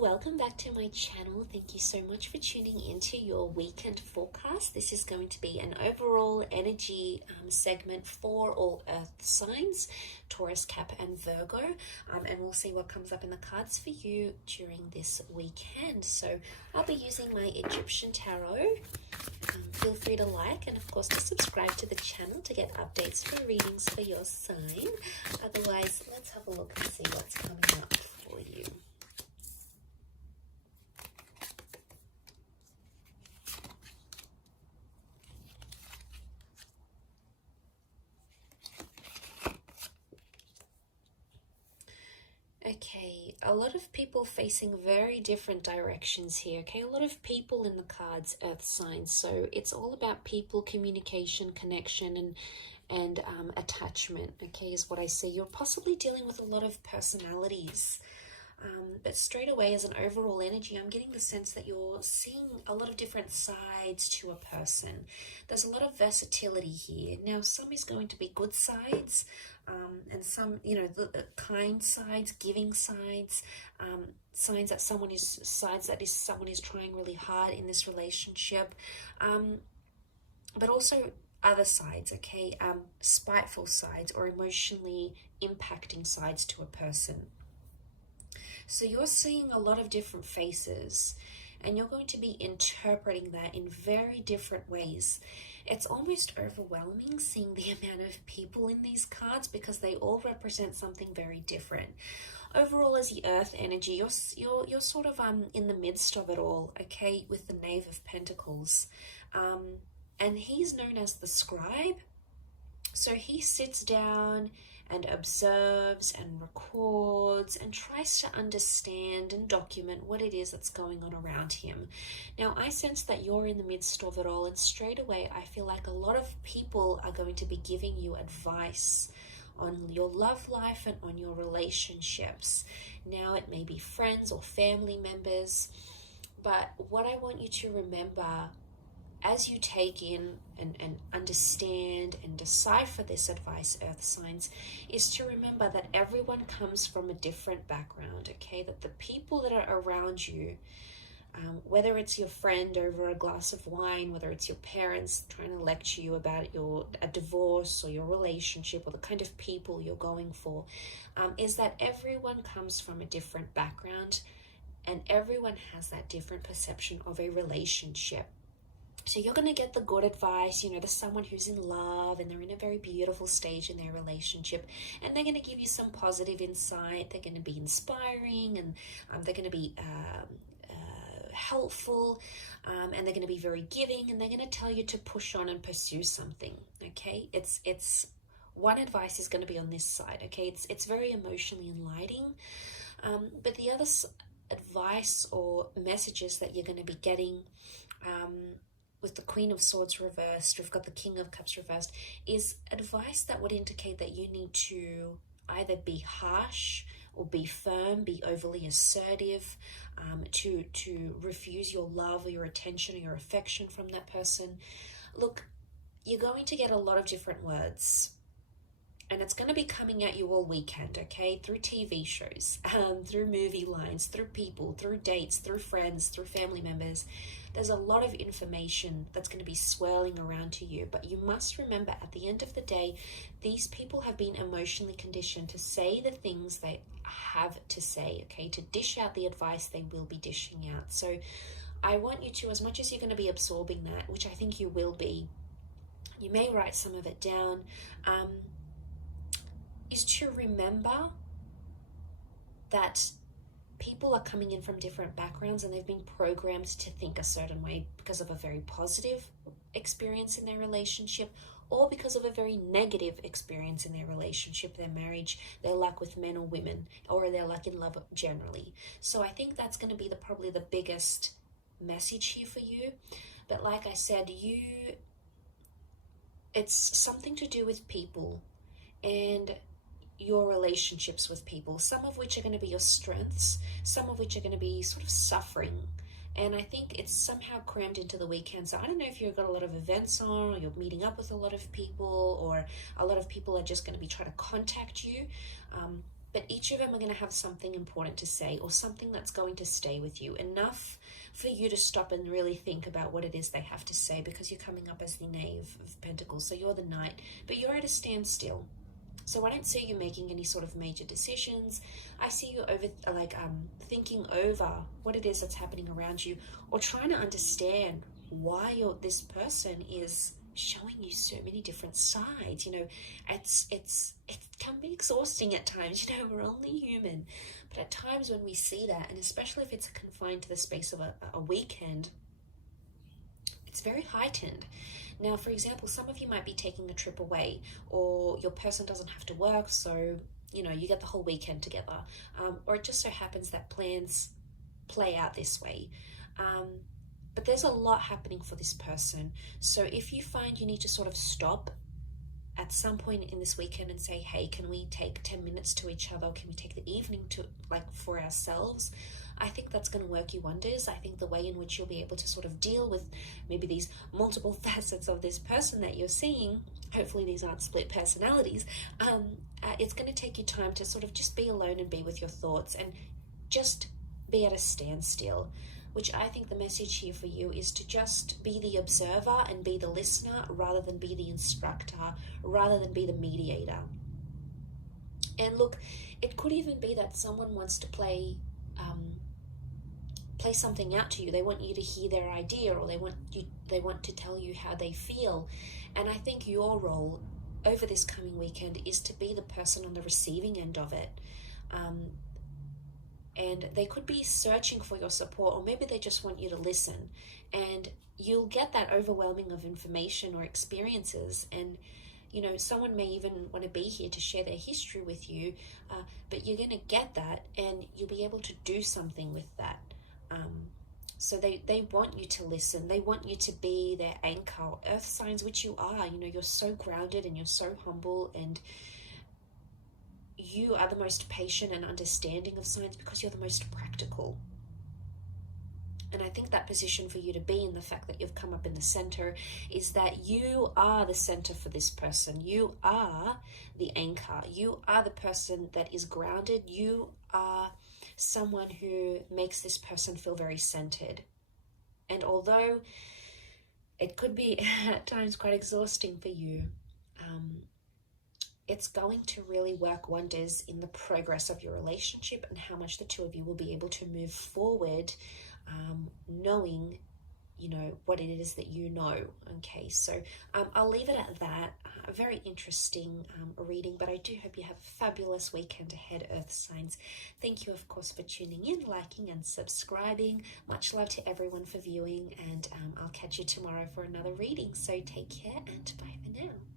welcome back to my channel. Thank you so much for tuning into your weekend forecast. This is going to be an overall energy segment for all earth signs, Taurus, Cap and Virgo, and we'll see what comes up in the cards for you during this weekend. So I'll be using my Egyptian tarot. Feel free to like and of course to subscribe to the channel to get updates for readings for your sign. Otherwise, let's have a look and see what's coming up for you. Okay, a lot of people facing very different directions here. Okay, a lot of people in the cards, earth signs. So it's all about people, communication, connection, and attachment. Okay, is what I see. You're possibly dealing with a lot of personalities. But straight away, as an overall energy, I'm getting the sense that you're seeing a lot of different sides to a person. There's a lot of versatility here. Now, some is going to be good sides, and some, you know, the kind sides, giving sides, signs that someone is trying really hard in this relationship, but also other sides, okay, spiteful sides or emotionally impacting sides to a person. So you're seeing a lot of different faces and you're going to be interpreting that in very different ways. It's almost overwhelming seeing the amount of people in these cards because they all represent something very different. Overall, as the earth energy, you're sort of in the midst of it all, okay, with the Knave of Pentacles. And he's known as the scribe. So he sits down and observes and records and tries to understand and document what it is that's going on around him. Now, I sense that you're in the midst of it all, and straight away I feel like a lot of people are going to be giving you advice on your love life and on your relationships. Now, it may be friends or family members, but what I want you to remember as you take in and understand and decipher this advice, earth signs, is to remember that everyone comes from a different background, okay? That the people that are around you, whether it's your friend over a glass of wine, whether it's your parents trying to lecture you about a divorce or your relationship or the kind of people you're going for, is that everyone comes from a different background and everyone has that different perception of a relationship. So you're going to get the good advice, you know, there's someone who's in love and they're in a very beautiful stage in their relationship, and they're going to give you some positive insight. They're going to be inspiring, and they're going to be helpful, and they're going to be very giving, and they're going to tell you to push on and pursue something, okay? It's one advice is going to be on this side, okay? It's very emotionally enlightening, but the other advice or messages that you're going to be getting, with the Queen of Swords reversed, we've got the King of Cups reversed, is advice that would indicate that you need to either be harsh or be firm, be overly assertive, to refuse your love or your attention or your affection from that person. Look, you're going to get a lot of different words, and it's going to be coming at you all weekend, okay? Through TV shows, through movie lines, through people, through dates, through friends, through family members. There's a lot of information that's going to be swirling around to you, but you must remember at the end of the day, these people have been emotionally conditioned to say the things they have to say, okay? To dish out the advice they will be dishing out. So I want you to, as much as you're going to be absorbing that, which I think you will be, you may write some of it down, is to remember that people are coming in from different backgrounds and they've been programmed to think a certain way because of a very positive experience in their relationship or because of a very negative experience in their relationship, their marriage, their luck with men or women, or their luck in love generally. So I think that's going to be probably the biggest message here for you. But like I said, it's something to do with people and your relationships with people, some of which are going to be your strengths, some of which are going to be sort of suffering. And I think it's somehow crammed into the weekend. So I don't know if you've got a lot of events on, or you're meeting up with a lot of people, or a lot of people are just going to be trying to contact you. but each of them are going to have something important to say, or something that's going to stay with you, enough for you to stop and really think about what it is they have to say, because you're coming up as the Knave of Pentacles, so you're the Knight, but you're at a standstill. So I don't see you making any sort of major decisions. I see you thinking over what it is that's happening around you, or trying to understand why this person is showing you so many different sides. You know, it can be exhausting at times. You know, we're only human, but at times when we see that, and especially if it's confined to the space of a weekend, it's very heightened. Now, for example, some of you might be taking a trip away, or your person doesn't have to work, so you know, you get the whole weekend together, or it just so happens that plans play out this way. But there's a lot happening for this person. So if you find you need to sort of stop at some point in this weekend and say, hey, can we take 10 minutes to each other? Can we take the evening to for ourselves? I think that's going to work you wonders. I think the way in which you'll be able to sort of deal with maybe these multiple facets of this person that you're seeing, hopefully these aren't split personalities, it's going to take you time to sort of just be alone and be with your thoughts and just be at a standstill. Which I think the message here for you is to just be the observer and be the listener, rather than be the instructor, rather than be the mediator. And look, it could even be that someone wants to play something out to you. They want you to hear their idea, or they want to tell you how they feel. And I think your role over this coming weekend is to be the person on the receiving end of it. And they could be searching for your support, or maybe they just want you to listen. And you'll get that overwhelming of information or experiences. And, you know, someone may even want to be here to share their history with you, but you're going to get that, and you'll be able to do something with that. So they want you to listen. They want you to be their anchor. Earth signs, which you are, you know, you're so grounded and you're so humble, and you are the most patient and understanding of signs because you're the most practical. And I think that position for you to be in, the fact that you've come up in the center, is that you are the center for this person. You are the anchor. You are the person that is grounded. You are someone who makes this person feel very centered. And although it could be at times quite exhausting for you, it's going to really work wonders in the progress of your relationship and how much the two of you will be able to move forward, knowing, you know, what it is that you know. Okay, so I'll leave it at that. A very interesting reading, but I do hope you have a fabulous weekend ahead, Earth signs. Thank you, of course, for tuning in, liking and subscribing. Much love to everyone for viewing, and I'll catch you tomorrow for another reading. So take care, and bye for now.